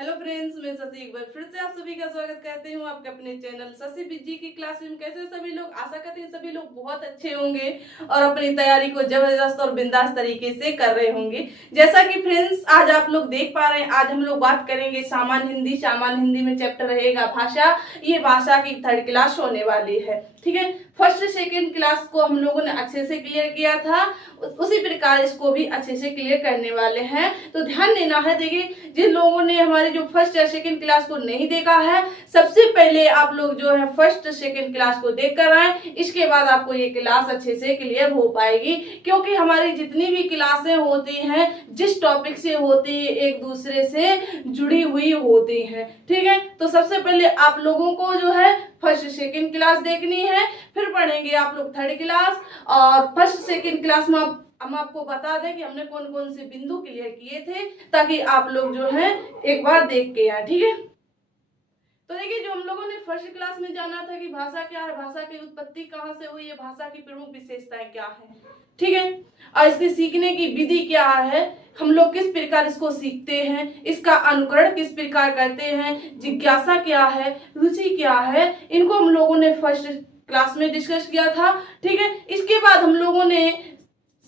Hello friends, मैं शशि एक बार फिर से आप सभी का स्वागत करती हूँ आपके अपने चैनल शशि बिजी की क्लास में। कैसे सभी लोग, आशा करते हैं सभी लोग बहुत अच्छे होंगे और अपनी तैयारी को जबरदस्त और बिंदास तरीके से कर रहे होंगे। जैसा कि फ्रेंड्स आज आप लोग देख पा रहे हैं, आज हम लोग बात करेंगे सामान्य हिंदी। सामान्य हिंदी में चैप्टर रहेगा भाषा। ये भाषा की थर्ड क्लास होने वाली है, ठीक है। फर्स्ट सेकेंड क्लास को हम लोगों ने अच्छे से क्लियर किया था, उसी प्रकार इसको भी अच्छे से क्लियर करने वाले हैं। तो ध्यान देना है। देखिए, जिन लोगों ने हमारे जो फर्स्ट या सेकेंड क्लास को नहीं देखा है, सबसे पहले आप लोग जो है फर्स्ट सेकेंड क्लास को देख कर आए, इसके बाद आपको ये क्लास अच्छे से क्लियर हो पाएगी। क्योंकि हमारी जितनी भी क्लासें होती हैं, जिस टॉपिक से होती है, एक दूसरे से जुड़ी हुई होती हैं, ठीक है। तो सबसे पहले आप लोगों को जो है फर्स्ट सेकेंड क्लास देखनी है, फिर पढ़ेंगे आप लोग थर्ड क्लास। और फर्स्ट सेकेंड क्लास में हम आपको बता दें कि हमने कौन कौन से बिंदु क्लियर किए थे, ताकि आप लोग जो है एक बार देख के आए, ठीक है। तो देखिए, जो हम लोगों ने फर्स्ट क्लास में जाना था कि भाषा क्या है, भाषा की उत्पत्ति कहाँ से हुई है, भाषा की प्रमुख विशेषताएं क्या है, ठीक है। और इसके सीखने की विधि क्या है, हम लोग किस प्रकार इसको सीखते हैं, इसका अनुकरण किस प्रकार करते हैं, जिज्ञासा क्या है, रुचि क्या है, इनको हम लोगों ने फर्स्ट क्लास में डिस्कस किया था, ठीक है। इसके बाद हम लोगों ने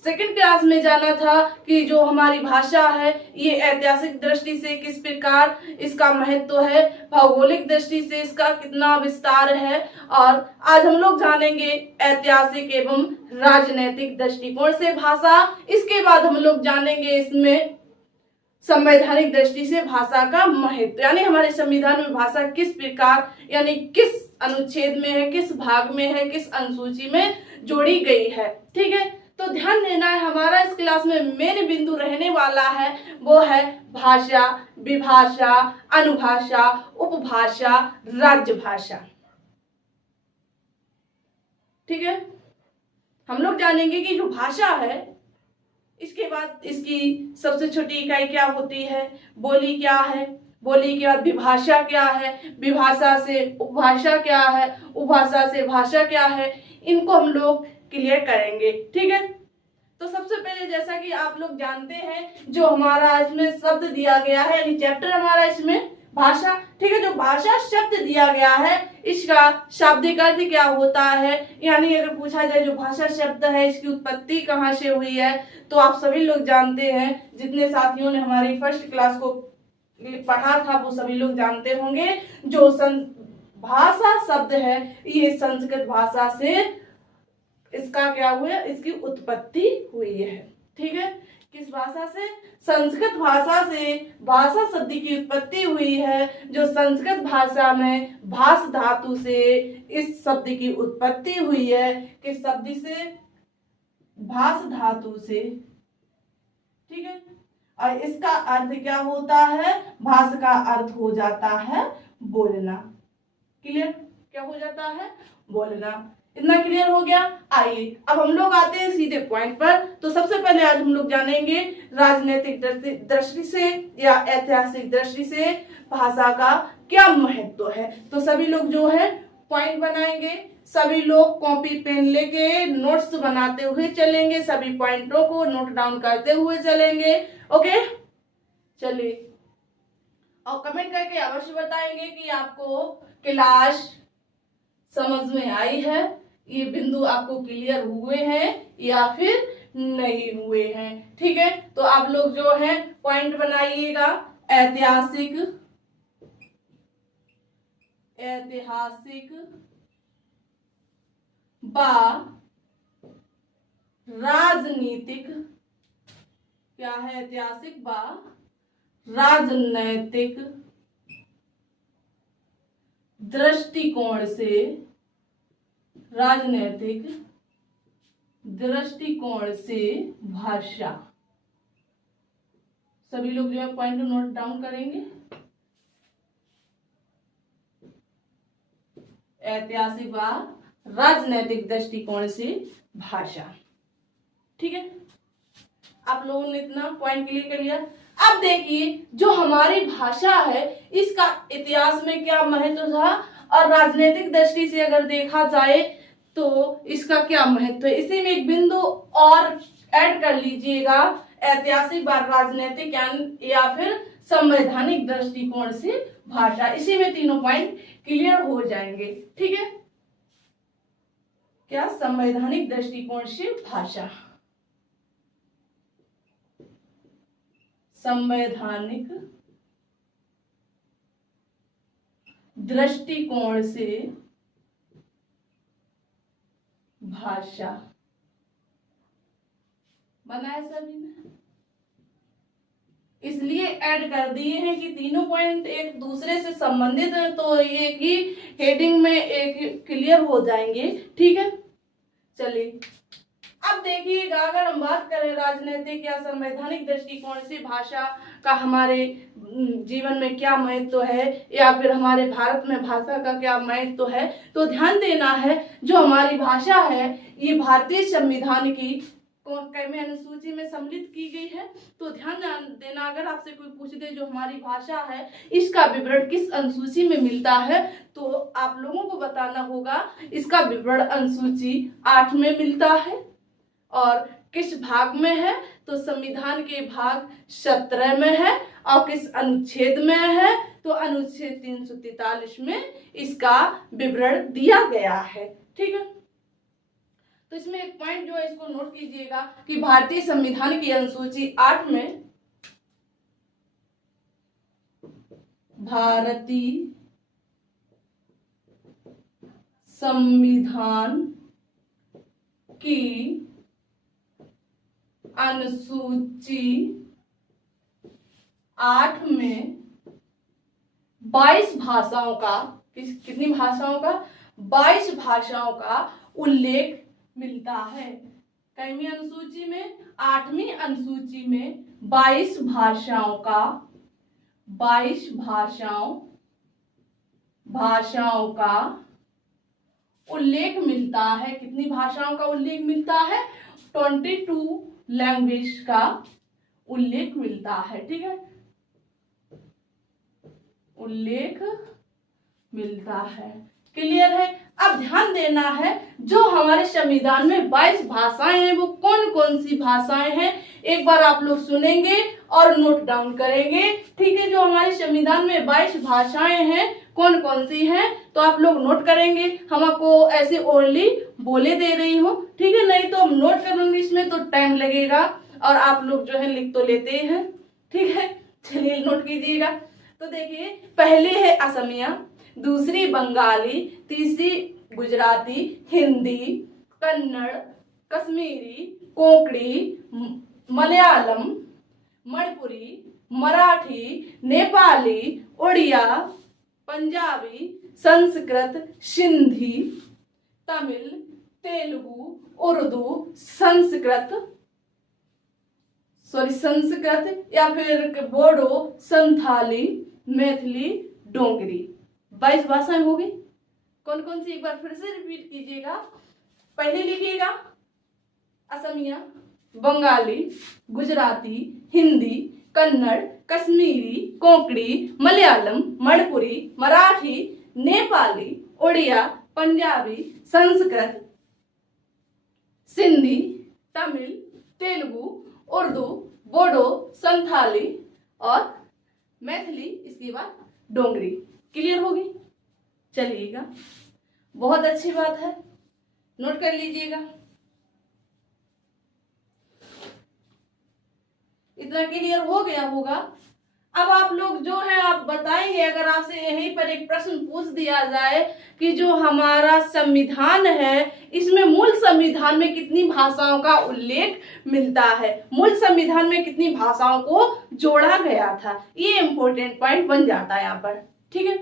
सेकेंड क्लास में जाना था कि जो हमारी भाषा है ये ऐतिहासिक दृष्टि से किस प्रकार इसका महत्व है, भौगोलिक दृष्टि से इसका कितना विस्तार है, और आज हम लोग जानेंगे ऐतिहासिक एवं राजनैतिक दृष्टिकोण से भाषा। इसके बाद हम लोग जानेंगे इसमें संवैधानिक दृष्टि से भाषा का महत्व, यानी हमारे संविधान में भाषा किस प्रकार, यानी किस अनुच्छेद में है, किस भाग में है, किस अनुसूची में जोड़ी गई है, ठीक है। तो ध्यान देना है, हमारा इस क्लास में मेन बिंदु रहने वाला है वो है भाषा, विभाषा, अनुभाषा, उपभाषा, राज्यभाषा, ठीक है। हम लोग जानेंगे कि जो भाषा है, इसके बाद इसकी सबसे छोटी इकाई क्या होती है, बोली क्या है, बोली के बाद विभाषा क्या है, विभाषा से उपभाषा क्या है, उपभाषा से भाषा क्या है, इनको हम लोग क्लियर करेंगे, ठीक है। तो सबसे पहले जैसा कि आप लोग जानते हैं, जो हमारा इसमें शब्द दिया गया है, यानी चैप्टर हमारा इसमें भाषा, ठीक है। जो भाषा शब्द दिया गया है, इसका शाब्दिक अर्थ क्या होता है, यानी अगर पूछा जाए जो भाषा शब्द है इसकी उत्पत्ति कहाँ से हुई है, तो आप सभी लोग जानते हैं, जितने साथियों ने हमारी फर्स्ट क्लास को पढ़ा था वो सभी लोग जानते होंगे, जो भाषा शब्द है ये संस्कृत भाषा से इसका क्या हुआ, इसकी उत्पत्ति हुई है, ठीक है। किस भाषा से, संस्कृत भाषा से भाषा शब्द की उत्पत्ति हुई है। जो संस्कृत भाषा में भाष धातु से इस शब्द की उत्पत्ति हुई है, किस शब्द से, भाष धातु से, ठीक है। और इसका अर्थ क्या होता है, भाष का अर्थ हो जाता है बोलना, क्लियर, क्या हो जाता है, बोलना। इतना क्लियर हो गया। आइए अब हम लोग आते हैं सीधे पॉइंट पर। तो सबसे पहले आज हम लोग जानेंगे राजनीतिक दृष्टि से या ऐतिहासिक दृष्टि से भाषा का क्या महत्व है। तो सभी लोग जो है पॉइंट बनाएंगे, सभी लोग कॉपी पेन लेके नोट्स बनाते हुए चलेंगे, सभी पॉइंटों को नोट डाउन करते हुए चलेंगे, ओके। चलिए, और कमेंट करके अवश्य बताएंगे कि आपको क्लास समझ में आई है, ये बिंदु आपको क्लियर हुए हैं या फिर नहीं हुए हैं, ठीक है। तो आप लोग जो है पॉइंट बनाइएगा, ऐतिहासिक, व राजनीतिक, क्या है, ऐतिहासिक व राजनैतिक दृष्टिकोण से, राजनैतिक दृष्टिकोण से भाषा। सभी लोग जो है पॉइंट नोट डाउन करेंगे, ऐतिहासिक व राजनैतिक दृष्टिकोण से भाषा, ठीक है। आप लोगों ने इतना पॉइंट क्लियर कर लिया। अब देखिए, जो हमारी भाषा है इसका इतिहास में क्या महत्व था, और राजनीतिक दृष्टि से अगर देखा जाए तो इसका क्या महत्व है। इसी में एक बिंदु और ऐड कर लीजिएगा, ऐतिहासिक व राजनीतिक ज्ञान या फिर संवैधानिक दृष्टिकोण से भाषा। इसी में तीनों पॉइंट क्लियर हो जाएंगे। ठीक है, क्या? संवैधानिक दृष्टिकोण से भाषा, संवैधानिक दृष्टिकोण से भाषा बनाया सभी ने, इसलिए ऐड कर दिए हैं कि तीनों पॉइंट एक दूसरे से संबंधित हैं, तो ये की हेडिंग में एक क्लियर हो जाएंगे। ठीक है, चलिए अब देखिएगा, अगर हम बात करें राजनीतिक या संवैधानिक दृष्टिकोण से भाषा का हमारे जीवन में क्या महत्व है या फिर हमारे भारत में भाषा का क्या महत्व है, तो ध्यान देना है जो हमारी भाषा है ये भारतीय संविधान की कौन अनुसूची में सम्मिलित की गई है। तो ध्यान देना, अगर आपसे कोई पूछ दे जो हमारी भाषा है इसका विवरण किस अनुसूची में मिलता है, तो आप लोगों को बताना होगा इसका विवरण अनुसूची 8 में मिलता है। और किस भाग में है, तो संविधान के भाग 17 में है। और किस अनुच्छेद में है, तो अनुच्छेद 343 में इसका विवरण दिया गया है। ठीक है, तो इसमें एक पॉइंट जो है इसको नोट कीजिएगा कि भारतीय संविधान की अनुसूची 8 में भारतीय संविधान की अनुसूची 8 में 22 भाषाओं का, कितनी भाषाओं का? 22 भाषाओं का उल्लेख मिलता है। कईवीं अनुसूची में? 8वीं अनुसूची में 22 भाषाओं का, 22 भाषाओं का उल्लेख मिलता है। कितनी भाषाओं का उल्लेख मिलता है? 22 लैंग्वेज का उल्लेख मिलता है। ठीक है, उल्लेख मिलता है। क्लियर है? अब ध्यान देना है जो हमारे संविधान में 22 भाषाएं हैं वो कौन कौन सी भाषाएं हैं, एक बार आप लोग सुनेंगे और नोट डाउन करेंगे। ठीक है, जो हमारे संविधान में 22 भाषाएं हैं कौन कौन सी हैं, तो आप लोग नोट करेंगे। हम आपको ऐसे ओनली बोले दे रही हूँ, ठीक है, नहीं तो हम नोट करेंगे, इसमें तो टाइम लगेगा और आप लोग जो है लिख तो लेते हैं। ठीक है, चलिए नोट कीजिएगा। तो देखिए, पहले है असमिया, दूसरी बंगाली, तीसरी गुजराती, हिंदी, कन्नड़, कश्मीरी, कोंकणी, मलयालम, मणिपुरी, मराठी, नेपाली, उड़िया, पंजाबी, संस्कृत, सिंधी, तमिल, तेलुगु, उर्दू, संस्कृत या फिर बोडो, संथाली, मैथिली, डोगरी। 22 भाषाएं हो गई। कौन कौन सी, एक बार फिर से रिपीट कीजिएगा। पहले लिखिएगा असमिया, बंगाली, गुजराती, हिंदी, कन्नड़, कश्मीरी, कोंकणी, मलयालम, मणिपुरी, मराठी, नेपाली, उड़िया, पंजाबी, संस्कृत, सिंधी, तमिल, तेलुगु, उर्दू, बोडो, संथाली और मैथिली, इसके बाद डोगरी। क्लियर होगी? चलिएगा, बहुत अच्छी बात है, नोट कर लीजिएगा। इतना क्लियर हो गया होगा। अब आप लोग जो है आप बताएंगे, अगर आपसे यहीं पर एक प्रश्न पूछ दिया जाए कि जो हमारा संविधान है इसमें मूल संविधान में कितनी भाषाओं का उल्लेख मिलता है, मूल संविधान में कितनी भाषाओं को जोड़ा गया था, ये इंपॉर्टेंट पॉइंट बन जाता है यहाँ पर। ठीक है,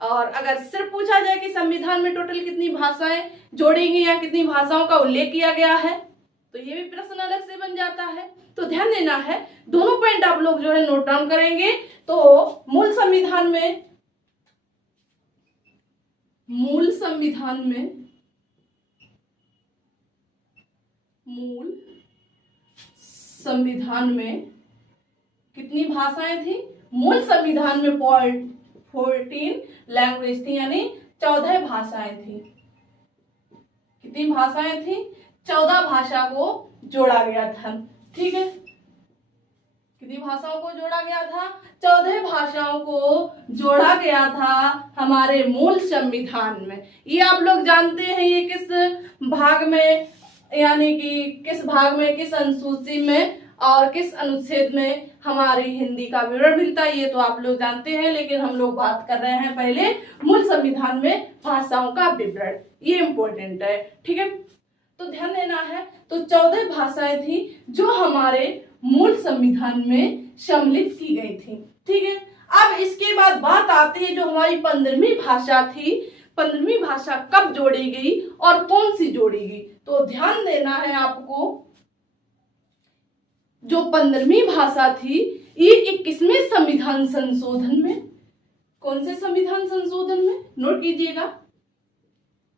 और अगर सिर्फ पूछा जाए कि संविधान में टोटल कितनी भाषाएं जोड़ी गई या कितनी भाषाओं का उल्लेख किया गया है, तो ये भी प्रश्न अलग से बन जाता है। तो ध्यान देना है, दोनों पॉइंट आप लोग जो है नोट डाउन करेंगे। तो मूल संविधान में कितनी भाषाएं थी? मूल संविधान में 14 लैंग्वेज थी, यानी 14 भाषाएं थी। कितनी भाषाएं थी? 14 भाषा को जोड़ा गया था। ठीक है, कितनी भाषाओं को जोड़ा गया था? 14 भाषाओं को जोड़ा गया था हमारे मूल संविधान में। ये आप लोग जानते हैं ये किस भाग में, यानी कि किस भाग में, किस अनुसूची में और किस अनुच्छेद में हमारी हिंदी का विवरण मिलता है, ये तो आप लोग जानते हैं। लेकिन हम लोग बात कर रहे हैं पहले मूल संविधान में भाषाओं का विवरण, ये इम्पोर्टेंट है, ठीक है। तो ध्यान देना है, तो 14 भाषाएं थी जो हमारे मूल संविधान में सम्मिलित की गई थी, ठीक है। अब इसके बाद बात आती है जो हमारी 15वीं भाषा थी, 15वीं भाषा कब जोड़ी गई और कौन सी जोड़ी गई? तो ध्यान देना है आपको, जो 15वीं भाषा थी ये 21वें संविधान संशोधन में, कौन से संविधान संशोधन में, नोट कीजिएगा,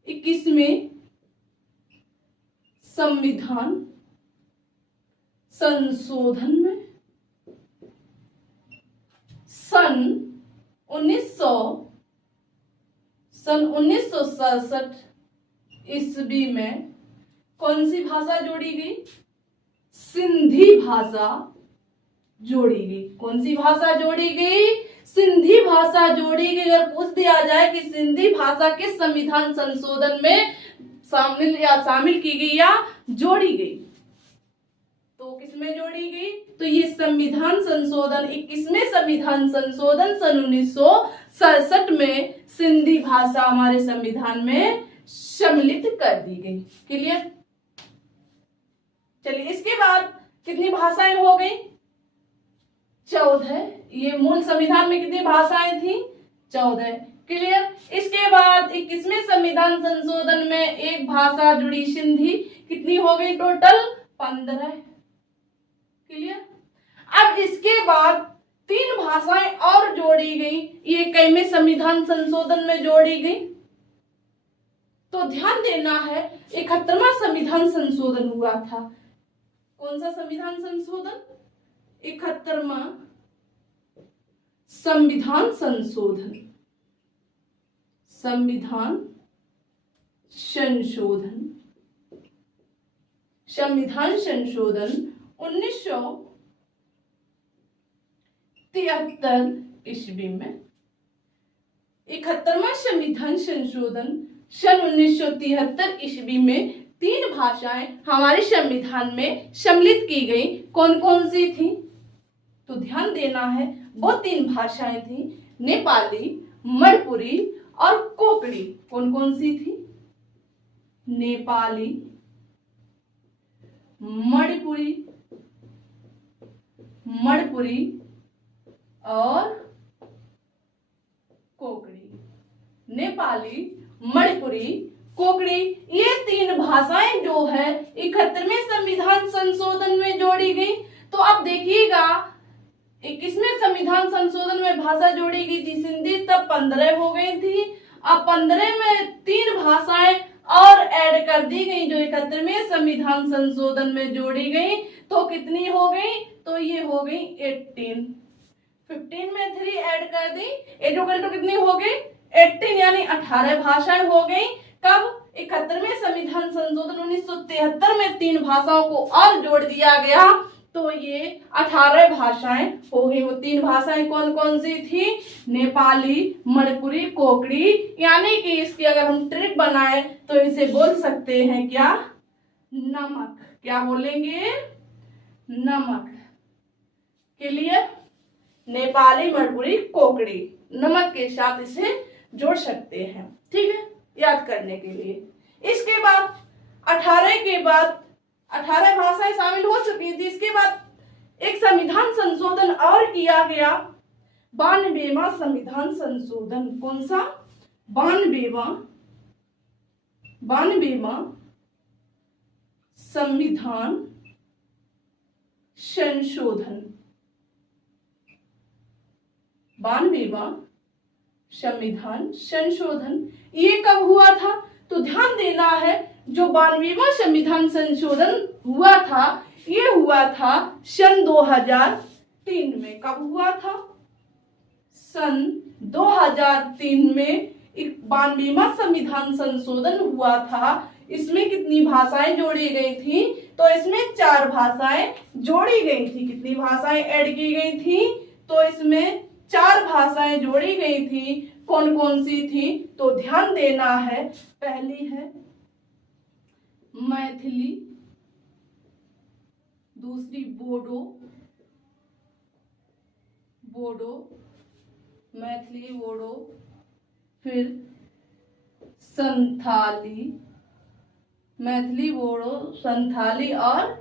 21वें संविधान संशोधन में सन 1967 ईस्वी में कौन सी भाषा जोड़ी गई? सिंधी भाषा जोड़ी गई। कौन सी भाषा जोड़ी गई? सिंधी भाषा जोड़ी गई। अगर पूछ दिया जाए कि सिंधी भाषा किस संविधान संशोधन में शामिल की गई या जोड़ी गई, तो किसमें जोड़ी गई? तो ये संविधान संशोधन, 21वें संविधान संशोधन सन 1967 में सिंधी भाषा हमारे संविधान में सम्मिलित कर दी गई। क्लियर? चलिए, इसके बाद कितनी भाषाएं हो गई? 14। ये मूल संविधान में कितनी भाषाएं थी? 14। क्लियर? इसके बाद 21वें संविधान संशोधन में एक भाषा जुड़ी, सिंधी। कितनी हो गई टोटल? 15। क्लियर? अब इसके बाद 3 भाषाएं और जोड़ी गई, ये कितवें संविधान संशोधन में जोड़ी गई? तो ध्यान देना है, 71वां संविधान संशोधन हुआ था। कौन सा संविधान संशोधन? 71वां संविधान संशोधन, संविधान संशोधन 1973 ईस्वी में। 71वां संविधान संशोधन सन 1973 ईस्वी में 3 भाषाएं हमारे संविधान में सम्मिलित की गई। कौन कौन सी थी? तो ध्यान देना है, वो 3 भाषाएं थी, नेपाली, मणिपुरी और कोंकणी। कौन कौन सी थी? नेपाली, मणिपुरी और कोंकणी। नेपाली, मणिपुरी, कोंकणी, ये 3 भाषाएं जो है 71वें संविधान संशोधन में जोड़ी गई। तो अब देखिएगा, 21वें संविधान संशोधन में भाषा जोड़ी गई थी सिंधी, तब 15 हो गई थी। अब 15 में 3 भाषाएं और ऐड कर दी गई जो 71वें संविधान संशोधन में जोड़ी गई। तो कितनी हो गई? तो ये हो गई 18। 15 में 3 ऐड कर दी, इक्वल टू कितनी हो गई? 18, यानी 18 भाषाएं हो गई। कब? 71वें संविधान संशोधन 1973 में 3 भाषाओं को और जोड़ दिया गया, तो ये 18 भाषाएं हो गई। वो 3 भाषाएं कौन कौन सी थी? नेपाली, मणिपुरी, कोंकणी। यानी कि इसकी अगर हम ट्रिक बनाए तो इसे बोल सकते हैं क्या? नमक। क्या बोलेंगे? नमक। क्लियर? नेपाली, मणिपुरी, कोंकणी, नमक के साथ इसे जोड़ सकते हैं, ठीक है, याद करने के लिए। इसके बाद 18 के बाद 18 भाषाएं शामिल हो चुकी थी। इसके बाद एक संविधान संशोधन और किया गया, 92वां संविधान संशोधन। कौन सा? 92वां संविधान संशोधन। 92वां संविधान संशोधन ये कब हुआ था? तो ध्यान देना है, जो 92वां संविधान संशोधन हुआ था ये हुआ था सन 2003 में। कब हुआ था? सन 2003 में 92वां संविधान संशोधन हुआ था। इसमें कितनी भाषाएं जोड़ी गई थी? तो इसमें 4 भाषाएं जोड़ी गई थी। कितनी भाषाएं ऐड की गई थी? तो इसमें 4 भाषाएं जोड़ी गई थी। कौन कौन सी थी? तो ध्यान देना है। पहली है मैथिली, दूसरी बोडो, मैथिली, बोडो, फिर संथाली, मैथिली, बोडो, संथाली और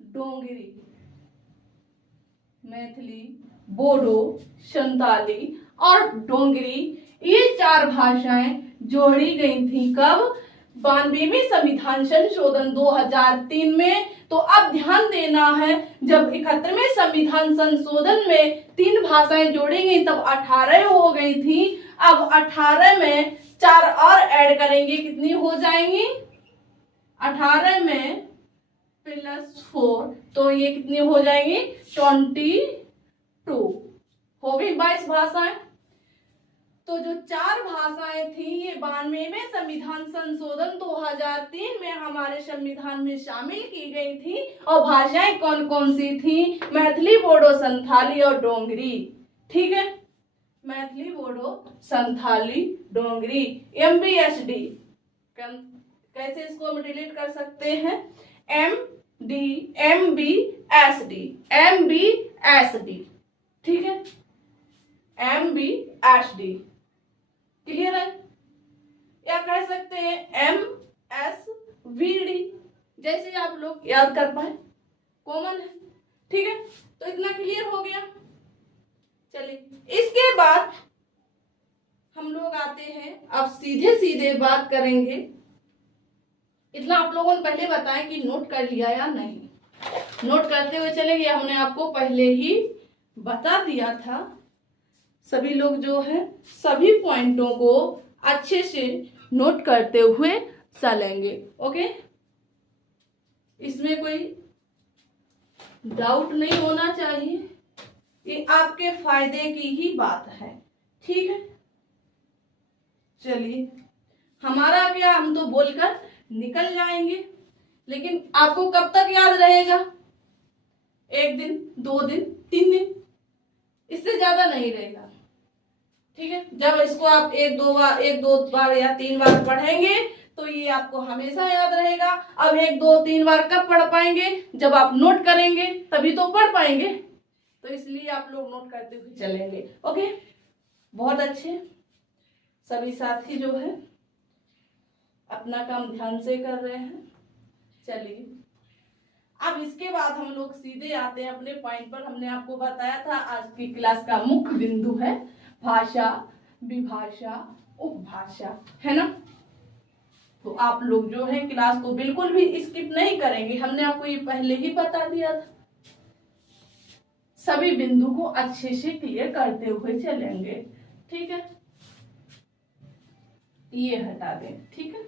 डोंगरी। मैथिली, बोडो, संथाली और डोंगरी, ये 4 भाषाएं जोड़ी गई थी। कब? 92वें संविधान संशोधन 2003 में। तो अब ध्यान देना है, जब 71वें संविधान संशोधन में 3 भाषाएं जोड़ी गई तब 18 हो गई थी। अब 18 में 4 और ऐड करेंगे, कितनी हो जाएंगी? 18 में +4, तो ये कितनी हो जाएंगी? 22 हो गई 22 भाषाएं। तो जो 4 भाषाएं थी ये 92वें संविधान संशोधन 2003 में हमारे संविधान में शामिल की गई थी। और भाषाएं कौन कौन सी थी? मैथिली, बोडो, संथाली और डोंगरी। ठीक है, मैथिली, बोडो, संथाली, डोंगरी। MBSD कैसे इसको हम डिलीट कर सकते हैं? MBSD, ठीक है, MBSD क्लियर है? या कह सकते हैं MSVD, जैसे आप लोग याद कर पाए, कॉमन है। ठीक है, तो इतना क्लियर हो गया। चलिए इसके बाद हम लोग आते हैं, अब सीधे सीधे बात करेंगे। इतना आप लोगों ने पहले बताया कि नोट कर लिया या नहीं। नोट करते हुए चलेंगे, हमने आपको पहले ही बता दिया था। सभी लोग जो है सभी पॉइंटों को अच्छे से नोट करते हुए चलेंगे। ओके, इसमें कोई डाउट नहीं होना चाहिए, ये आपके फायदे की ही बात है। ठीक है, चलिए हमारा क्या, हम तो बोलकर निकल जाएंगे, लेकिन आपको कब तक याद रहेगा? 1 दिन, 2 दिन, 3 दिन, इससे ज्यादा नहीं रहेगा। ठीक है, जब इसको आप 1-2 बार या 3 बार पढ़ेंगे तो ये आपको हमेशा याद रहेगा। अब 1-2-3 बार कब पढ़ पाएंगे? जब आप नोट करेंगे तभी तो पढ़ पाएंगे। तो इसलिए आप लोग नोट करते हुए चलेंगे। ओके, बहुत अच्छे। सभी साथी जो है अपना काम ध्यान से कर रहे हैं। चलिए अब इसके बाद हम लोग सीधे आते हैं अपने पॉइंट पर। हमने आपको बताया था आज की क्लास का मुख्य बिंदु है भाषा, विभाषा, उपभाषा, है ना? तो आप लोग जो है क्लास को बिल्कुल भी स्किप नहीं करेंगे, हमने आपको ये पहले ही बता दिया था। सभी बिंदु को अच्छे से क्लियर करते हुए चलेंगे। ठीक है, ये हटा दें। ठीक है,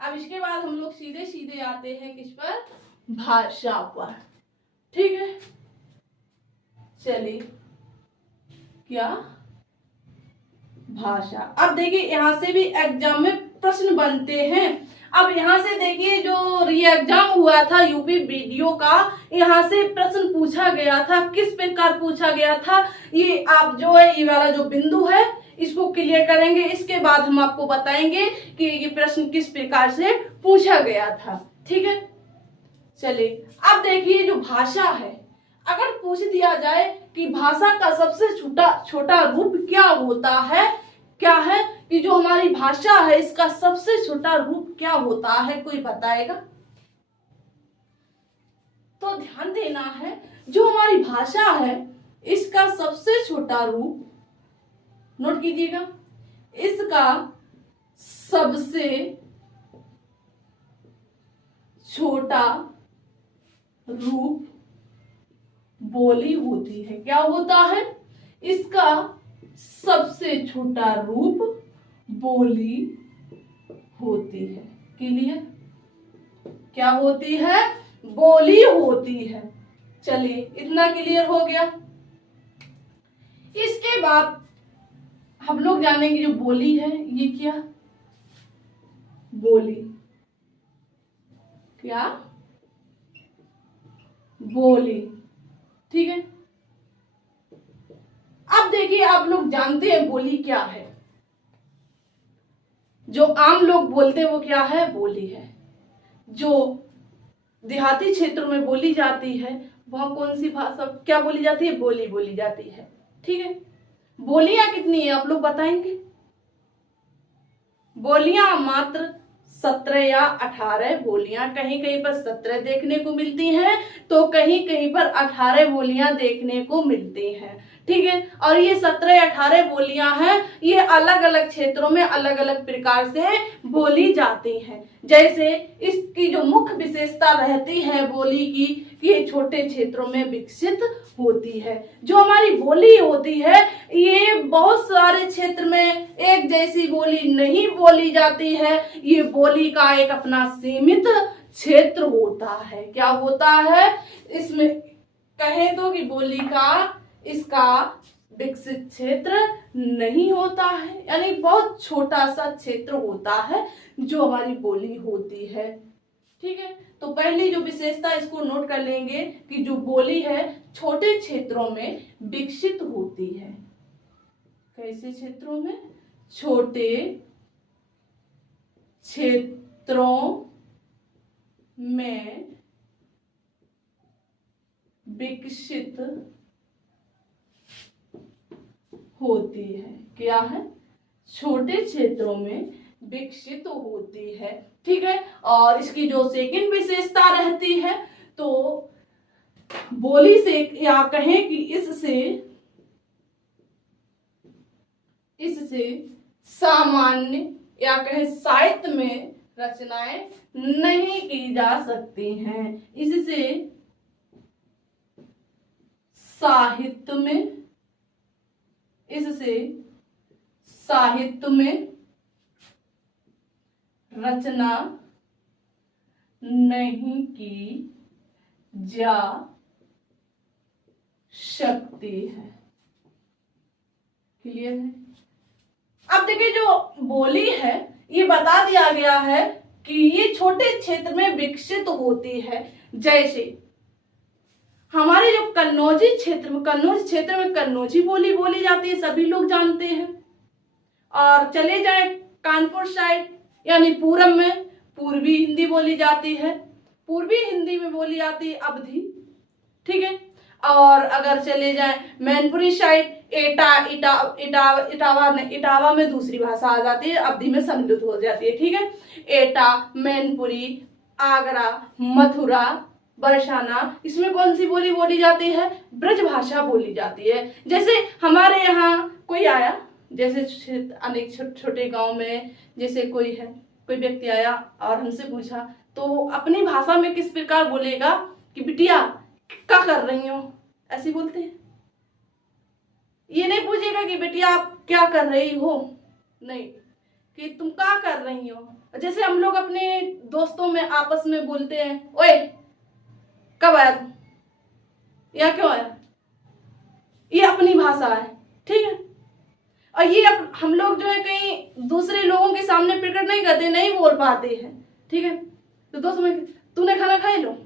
अब इसके बाद हम लोग सीधे सीधे आते हैं किस पर? भाषा पर। ठीक है, चलिए क्या? भाषा। अब देखिए यहां से भी एग्जाम में प्रश्न बनते हैं। अब यहाँ से देखिए जो एग्जाम हुआ था यूपी वीडियो का, यहाँ से प्रश्न पूछा गया था। किस प्रकार पूछा गया था? ये आप जो है ये वाला जो बिंदु है इसको क्लियर करेंगे, इसके बाद हम आपको बताएंगे कि ये प्रश्न किस प्रकार से पूछा गया था। ठीक है, चलिए अब देखिए जो भाषा है, अगर पूछ दिया जाए कि भाषा का सबसे छोटा रूप क्या होता है, क्या है कि जो हमारी भाषा है इसका सबसे छोटा रूप क्या होता है, कोई बताएगा? तो ध्यान देना है, जो हमारी भाषा है इसका सबसे छोटा रूप, नोट कीजिएगा, इसका सबसे छोटा रूप बोली होती है। क्या होता है? इसका सबसे छोटा रूप बोली होती है। क्लियर? क्या होती है? बोली होती है। चलिए इतना क्लियर हो गया। इसके बाद हम लोग जानेंगे जो बोली है, ये क्या? बोली क्या? बोली। ठीक है, अब देखिए आप लोग जानते हैं बोली क्या है। जो आम लोग बोलते हैं वो क्या है, बोली है। जो देहाती क्षेत्रों में बोली जाती है वह कौन सी भाषा क्या बोली जाती है, बोली बोली जाती है। ठीक है, बोलियां कितनी है आप लोग बताएंगे? बोलियां मात्र 17 या 18 बोलियां, कहीं कहीं पर 17 देखने को मिलती हैं तो कहीं कहीं पर 18 बोलियां देखने को मिलती हैं। ठीक है, और ये 17-18 बोलियां हैं, ये अलग अलग क्षेत्रों में अलग अलग प्रकार से बोली जाती हैं। जैसे इसकी जो मुख्य विशेषता रहती है बोली की, ये छोटे क्षेत्रों में विकसित होती है। जो हमारी बोली होती है ये बहुत सारे क्षेत्र में एक जैसी बोली नहीं बोली जाती है। ये बोली का एक अपना सीमित क्षेत्र होता है। क्या होता है इसमें, कहें तो कि बोली का इसका विकसित क्षेत्र नहीं होता है, यानी बहुत छोटा सा क्षेत्र होता है जो हमारी बोली होती है। ठीक है, तो पहली जो विशेषता इसको नोट कर लेंगे कि जो बोली है छोटे क्षेत्रों में विकसित होती है। कैसे क्षेत्रों में, छोटे क्षेत्रों में विकसित होती है। क्या है, छोटे क्षेत्रों में विकसित होती है। ठीक है, और इसकी जो सेकंड विशेषता रहती है तो बोली से या कहें कि इससे सामान्य या कहें साहित्य में रचनाएं नहीं की जा सकती हैं। इससे साहित्य में रचना नहीं की जा सकती है। क्लियर है? अब देखिए जो बोली है ये बता दिया गया है कि ये छोटे क्षेत्र में विकसित होती है। जैसे हमारे जो कन्नौजी क्षेत्र में कन्नौजी बोली बोली जाती है, सभी लोग जानते हैं। और चले जाए कानपुर साइड यानी पूरब में पूर्वी हिंदी बोली जाती है। पूर्वी हिंदी में बोली जाती है अवधी। ठीक है, और अगर चले जाए मैनपुरी साइड इटावा में दूसरी भाषा आ जाती है, अवधी में सम्मिलित हो जाती है। ठीक है, एटा, मैनपुरी, आगरा, मथुरा, बरसाना, इसमें कौन सी बोली बोली जाती है, ब्रज भाषा बोली जाती है। जैसे हमारे यहाँ कोई आया, जैसे अनेक छोटे गांव में जैसे कोई व्यक्ति आया और हमसे पूछा तो अपनी भाषा में किस प्रकार बोलेगा कि बिटिया क्या कर रही हो, ऐसे बोलते हैं। ये नहीं पूछेगा कि बेटिया आप क्या कर रही हो, नहीं, कि तुम क्या कर रही हो। जैसे हम लोग अपने दोस्तों में आपस में बोलते हैं, ओए कब आया तुम, या क्यों आया, ये अपनी भाषा है। ठीक है, और ये हम लोग जो है कहीं दूसरे लोगों के सामने प्रकट नहीं करते, नहीं बोल पाते हैं। ठीक है, तो दोस्तों में तूने खाना खाए लो,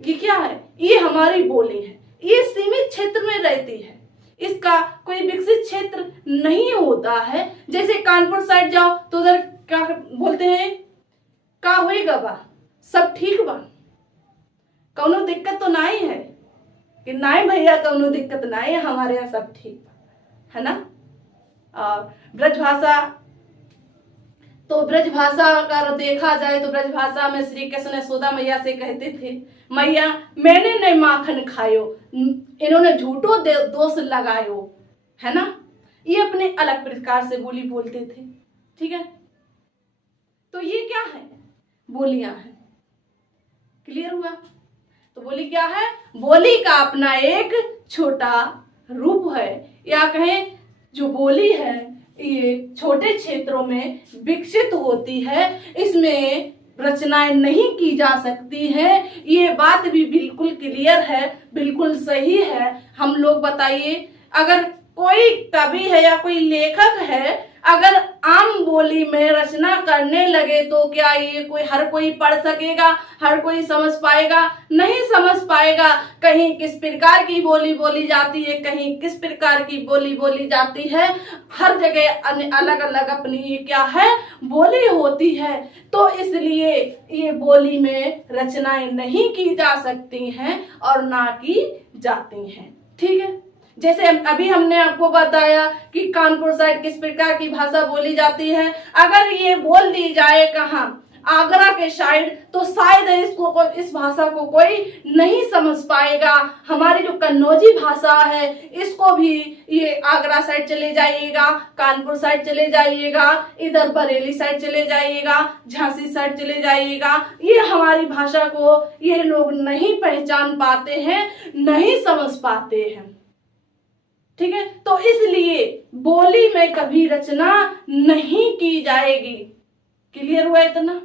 ये क्या है, ये हमारी बोली है। ये सीमित क्षेत्र में रहती है, इसका कोई विकसित क्षेत्र नहीं होता है। जैसे कानपुर साइड जाओ तो उधर क्या बोलते हैं, का होएगा बा, सब ठीक बा, कौनो दिक्कत तो नहीं है, कि नहीं भैया कौनो दिक्कत नहीं है, हमारे यहाँ सब ठीक है ना। और ब्रज भाषा, तो ब्रज भाषा अगर देखा जाए तो ब्रज भाषा में श्री कृष्ण यशोदा मैया से कहते थे, मैया मैंने नहीं माखन खायो, इन्होंने झूठो दोष लगायो, है ना। ये अपने अलग प्रकार से बोली बोलते थे। ठीक है, तो ये क्या है, बोलियां हैं। क्लियर हुआ? तो बोली क्या है, बोली का अपना एक छोटा रूप है, या कहें जो बोली है ये छोटे क्षेत्रों में विकसित होती है, इसमें रचनाएं नहीं की जा सकती है। ये बात भी बिल्कुल क्लियर है, बिल्कुल सही है। हम लोग बताइए, अगर कोई कवि है या कोई लेखक है, अगर आम बोली में रचना करने लगे तो क्या ये हर कोई पढ़ सकेगा, हर कोई समझ पाएगा? नहीं समझ पाएगा। कहीं किस प्रकार की बोली बोली जाती है, कहीं किस प्रकार की बोली बोली जाती है, हर जगह अलग अलग अपनी ये क्या है, बोली होती है। तो इसलिए ये बोली में रचनाएं नहीं की जा सकती हैं और ना की जाती हैं। ठीक है, जैसे अभी हमने आपको बताया कि कानपुर साइड किस प्रकार की भाषा बोली जाती है। अगर ये बोल दी जाए कहाँ, आगरा के साइड, तो शायद इस भाषा को कोई नहीं समझ पाएगा। हमारी जो कन्नौजी भाषा है इसको भी ये आगरा साइड चले जाइएगा, कानपुर साइड चले जाइएगा, इधर बरेली साइड चले जाइएगा, झांसी साइड चले जाइएगा, ये हमारी भाषा को ये लोग नहीं पहचान पाते हैं, नहीं समझ पाते हैं। ठीक है, तो इसलिए बोली में कभी रचना नहीं की जाएगी। क्लियर हुआ इतना?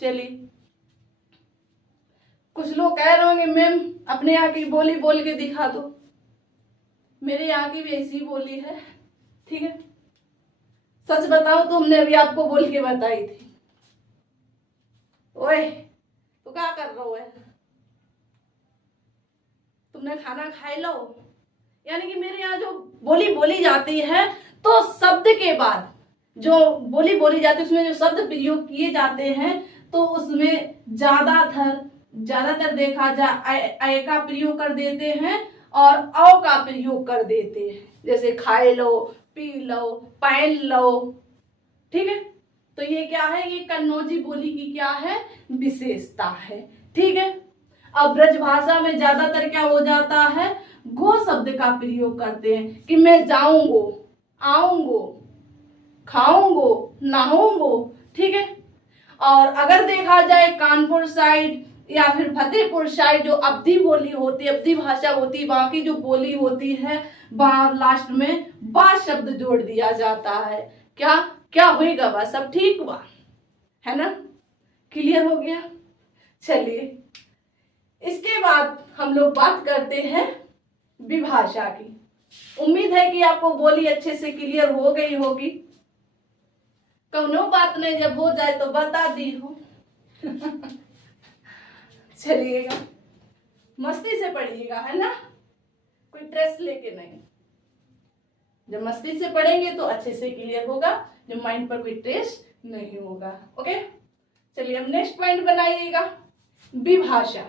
चलिए, कुछ लोग कह रहे होंगे मैम अपने यहाँ की बोली बोल के दिखा दो। मेरे यहाँ की भी ऐसी बोली है। ठीक है, सच बताओ तो हमने अभी आपको बोल के बताई थी। ओए तो क्या कर रहे हो? तुमने खाना खाए लो। यानी कि मेरे यहाँ जो बोली बोली जाती है तो शब्द के बाद जो बोली बोली जाती है उसमें जो शब्द प्रयोग किए जाते हैं तो उसमें ज्यादातर देखा जाए अय का प्रयोग कर देते हैं और औ का प्रयोग कर देते हैं। जैसे खाए लो, पी लो, पहन लो। ठीक है, तो ये क्या है, ये कन्नौजी बोली की क्या है, विशेषता है। ठीक है, अब ब्रज भाषा में ज्यादातर क्या हो जाता है, गो शब्द का प्रयोग करते हैं कि मैं जाऊंगो, आऊंगो, खाऊंगो, नहाऊंगो। ठीक है, और अगर देखा जाए कानपुर साइड या फिर फतेहपुर साइड जो अवधी बोली होती है, अवधी भाषा होती है, वहां की जो बोली होती है वहां लास्ट में बा शब्द जोड़ दिया जाता है। क्या क्या होएगा, बा सब ठीक बा, है ना? क्लियर हो गया? चलिए, इसके बाद हम लोग बात करते हैं विभाषा की। उम्मीद है कि आपको बोली अच्छे से क्लियर हो गई होगी। कौनो बात नहीं, जब हो जाए तो बता दी हूँ। चलिएगा, मस्ती से पढ़िएगा, है ना? कोई स्ट्रेस लेके नहीं। जब मस्ती से पढ़ेंगे तो अच्छे से क्लियर होगा, जो माइंड पर कोई स्ट्रेस नहीं होगा। ओके, चलिए अब नेक्स्ट पॉइंट बनाइएगा, विभाषा।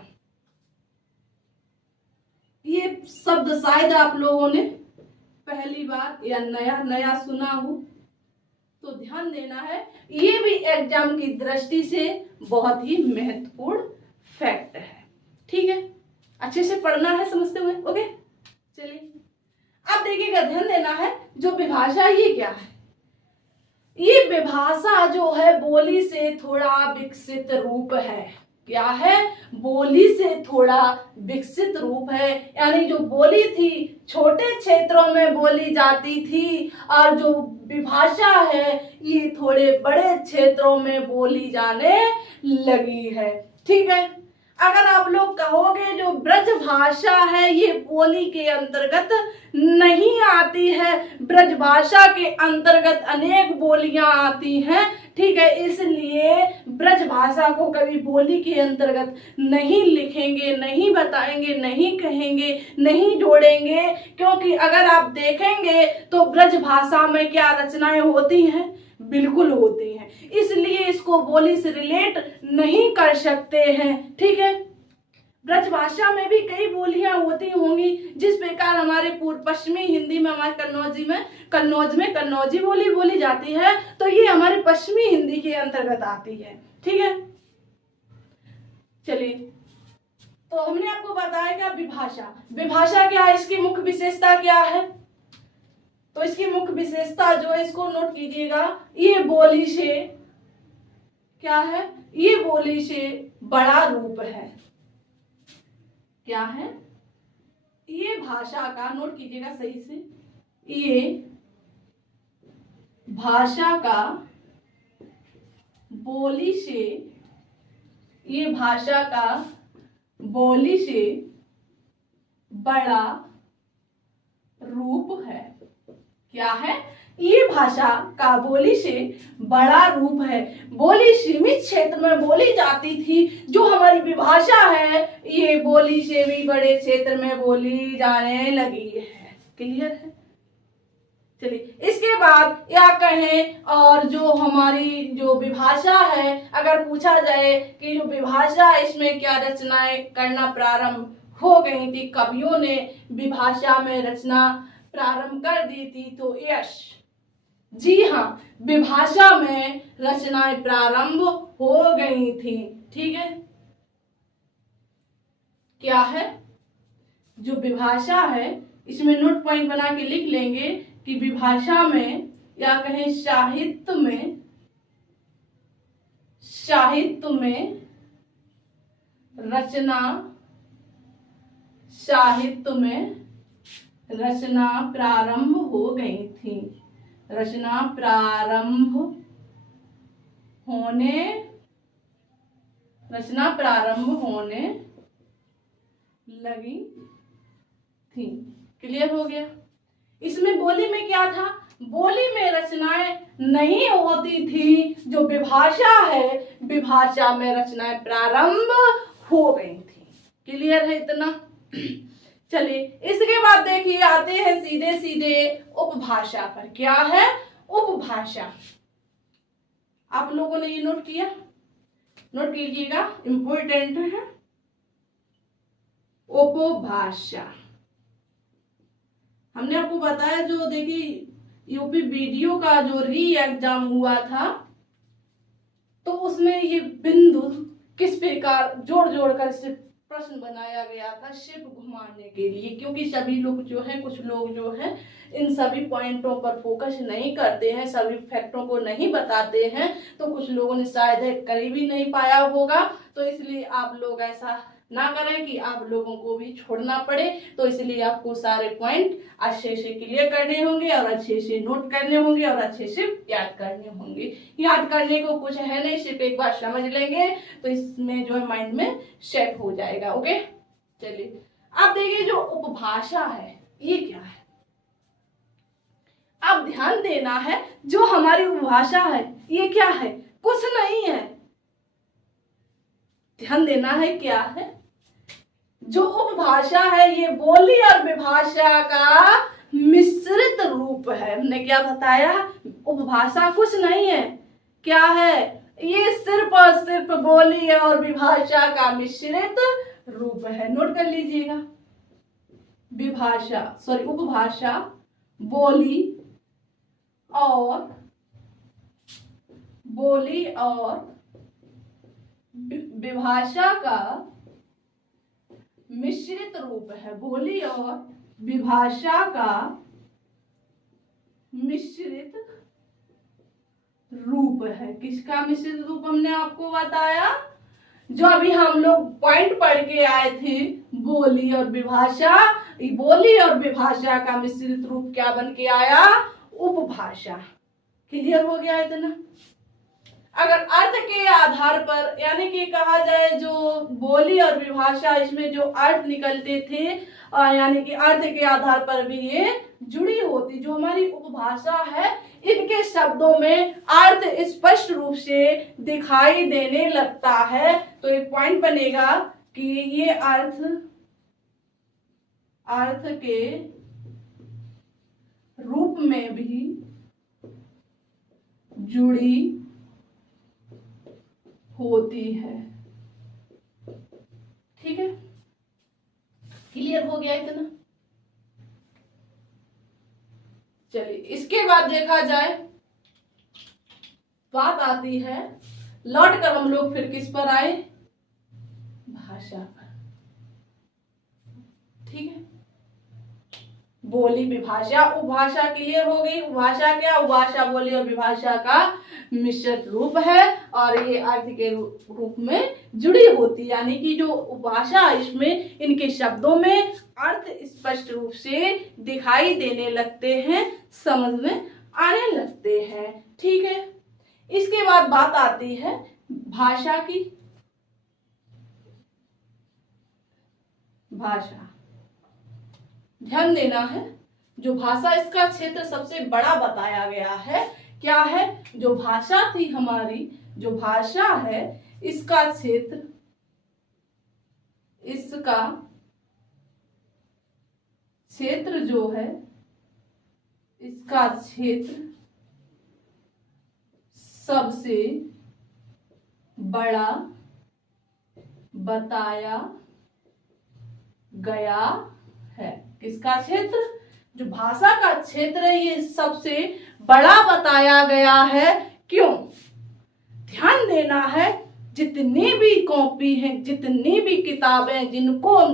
ये शब्द शायद आप लोगों ने पहली बार या नया नया सुना हो तो ध्यान देना है। ये भी एग्जाम की दृष्टि से बहुत ही महत्वपूर्ण फैक्ट है। ठीक है, अच्छे से पढ़ना है समझते हुए। ओके, चलिए अब देखिएगा, ध्यान देना है। जो विभाषा ये क्या है, ये विभाषा जो है बोली से थोड़ा विकसित रूप है। क्या है, बोली से थोड़ा विकसित रूप है। यानी जो बोली थी छोटे क्षेत्रों में बोली जाती थी और जो विभाषा है ये थोड़े बड़े क्षेत्रों में बोली जाने लगी है। ठीक है, अगर आप लोग कहोगे जो ब्रज भाषा है ये बोली के अंतर्गत नहीं आती है, ब्रज भाषा के अंतर्गत अनेक बोलियां आती हैं। ठीक है, इसलिए ब्रज भाषा को कभी बोली के अंतर्गत नहीं लिखेंगे, नहीं बताएंगे, नहीं कहेंगे, नहीं जोड़ेंगे, क्योंकि अगर आप देखेंगे तो ब्रज भाषा में क्या रचनाएं होती हैं, बिल्कुल होती हैं, इसलिए इसको बोली से रिलेट नहीं कर सकते हैं। ठीक है, ब्रज भाषा में भी कई बोलियां होती होंगी, जिस प्रकार हमारे पूर्व पश्चिमी हिंदी में हमारे कन्नौज में कन्नौजी बोली बोली जाती है, तो ये हमारे पश्चिमी हिंदी के अंतर्गत आती है। ठीक है, चलिए, तो हमने आपको बताया क्या विभाषा। विभाषा क्या है, इसकी मुख्य विशेषता क्या है, तो इसकी मुख्य विशेषता जो है इसको नोट कीजिएगा। ये बोली से क्या है, ये बोली से बड़ा रूप है। क्या है, ये भाषा का, नोट कीजिएगा सही से, ये भाषा का बोली से, ये भाषा का बोली से बड़ा रूप है। क्या है, ये भाषा का बोली से बड़ा रूप है। बोली सीमित क्षेत्र में बोली जाती थी। जो हमारी विभाषा है ये बोली से भी बड़े क्षेत्र में बोली जाने लगी है। क्लियर है? चलिए, इसके बाद क्या कहें, और जो हमारी जो विभाषा है, अगर पूछा जाए कि जो विभाषा है इसमें क्या रचनाएं करना प्रारंभ हो गई थी, कवियों ने विभाषा में रचना प्रारंभ कर दी थी, तो यस, जी हाँ, विभाषा में रचनाएं प्रारंभ हो गई थी। ठीक है, क्या है, जो विभाषा है इसमें नोट पॉइंट बना के लिख लेंगे कि विभाषा में या कहें साहित्य में रचना प्रारंभ हो गई थी। रचना प्रारंभ होने लगी थी। क्लियर हो गया? इसमें बोली में क्या था, बोली में रचनाएं नहीं होती थी। जो विभाषा है, विभाषा में रचनाएं प्रारंभ हो गई थी। क्लियर है इतना? चलिए, इसके बाद देखिए आते हैं सीधे सीधे उपभाषा पर। क्या है उपभाषा? आप लोगों ने ये नोट किया? नोट कीजिएगा, इंपॉर्टेंट है। उपभाषा हमने आपको बताया, जो देखिए यूपी वीडियो का जो री एग्जाम हुआ था तो उसमें ये बिंदु किस प्रकार जोड़ जोड़ कर इसे प्रश्न बनाया गया था, शिप घुमाने के लिए। क्योंकि सभी लोग जो है, कुछ लोग जो है इन सभी पॉइंटों पर फोकस नहीं करते हैं, सभी फैक्टों को नहीं बताते हैं, तो कुछ लोगों ने शायद कर भी नहीं पाया होगा। तो इसलिए आप लोग ऐसा ना करें कि आप लोगों को भी छोड़ना पड़े। तो इसलिए आपको सारे पॉइंट अच्छे से क्लियर करने होंगे और अच्छे से नोट करने होंगे और अच्छे से याद करने होंगे। याद करने को कुछ है नहीं, सिर्फ एक बार समझ लेंगे तो इसमें जो है माइंड में सेट हो जाएगा। ओके, चलिए अब देखिए जो उपभाषा है ये क्या है। अब ध्यान देना है, जो हमारी उपभाषा है ये क्या है, कुछ नहीं है। ध्यान देना है क्या है, जो उपभाषा है ये बोली और विभाषा का मिश्रित रूप है। हमने क्या बताया, उपभाषा कुछ नहीं है, क्या है, ये सिर्फ और सिर्फ बोली और विभाषा का मिश्रित रूप है। नोट कर लीजिएगा, उपभाषा बोली और विभाषा का मिश्रित रूप है। बोली और विभाषा का मिश्रित रूप है। किसका मिश्रित रूप हमने आपको बताया, जो अभी हम लोग पॉइंट पढ़ के आए थे, बोली और विभाषा। बोली और विभाषा का मिश्रित रूप क्या बन के आया, उपभाषा। क्लियर हो गया इतना? अगर अर्थ के आधार पर, यानी कि कहा जाए जो बोली और विभाषा इसमें जो अर्थ निकलते थे, यानी कि अर्थ के आधार पर भी ये जुड़ी होती। जो हमारी उपभाषा है इनके शब्दों में अर्थ स्पष्ट रूप से दिखाई देने लगता है। तो एक पॉइंट बनेगा कि ये अर्थ के रूप में भी जुड़ी होती है। ठीक है, क्लियर हो गया इतना? चलिए, इसके बाद देखा जाए, बात आती है, लौट कर हम लोग फिर किस पर आए, भाषा पर। ठीक है, बोली विभाषा उपभाषा क्लियर हो गई। उपभाषा क्या, उपभाषा बोली और विभाषा का मिश्रित रूप है और ये अर्थ के रूप में जुड़ी होती, यानी कि जो उपभाषा इसमें इनके शब्दों में अर्थ स्पष्ट रूप से दिखाई देने लगते हैं, समझ में आने लगते हैं। ठीक है, इसके बाद बात आती है भाषा की। भाषा, ध्यान देना है, जो भाषा इसका क्षेत्र सबसे बड़ा बताया गया है, क्या है, जो भाषा थी हमारी, जो भाषा है इसका क्षेत्र, इसका क्षेत्र जो है, इसका क्षेत्र सबसे बड़ा बताया गया है। किसका क्षेत्र, जो भाषा का क्षेत्र है ये सबसे बड़ा बताया गया है। क्यों, ध्यान देना है, जितनी भी कॉपी हैं, जितनी भी किताबें